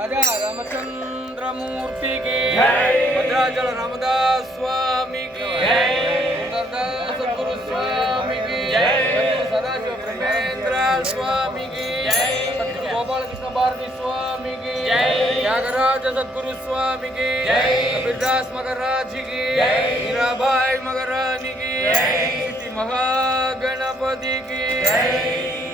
राजा रामचंद्रमूर्ति की भद्राचल रामदास स्वामी की सुंदरदास सद्गुरु स्वामी की सदाशिव ब्रह्मेंद्र स्वामी की सद्गुरु गोपाल कृष्ण भारती स्वामी की त्यागराज सद्गुरु स्वामी की कबीरदास मगराज की मीराबाई मगरानी की सिद्धि महागणपति की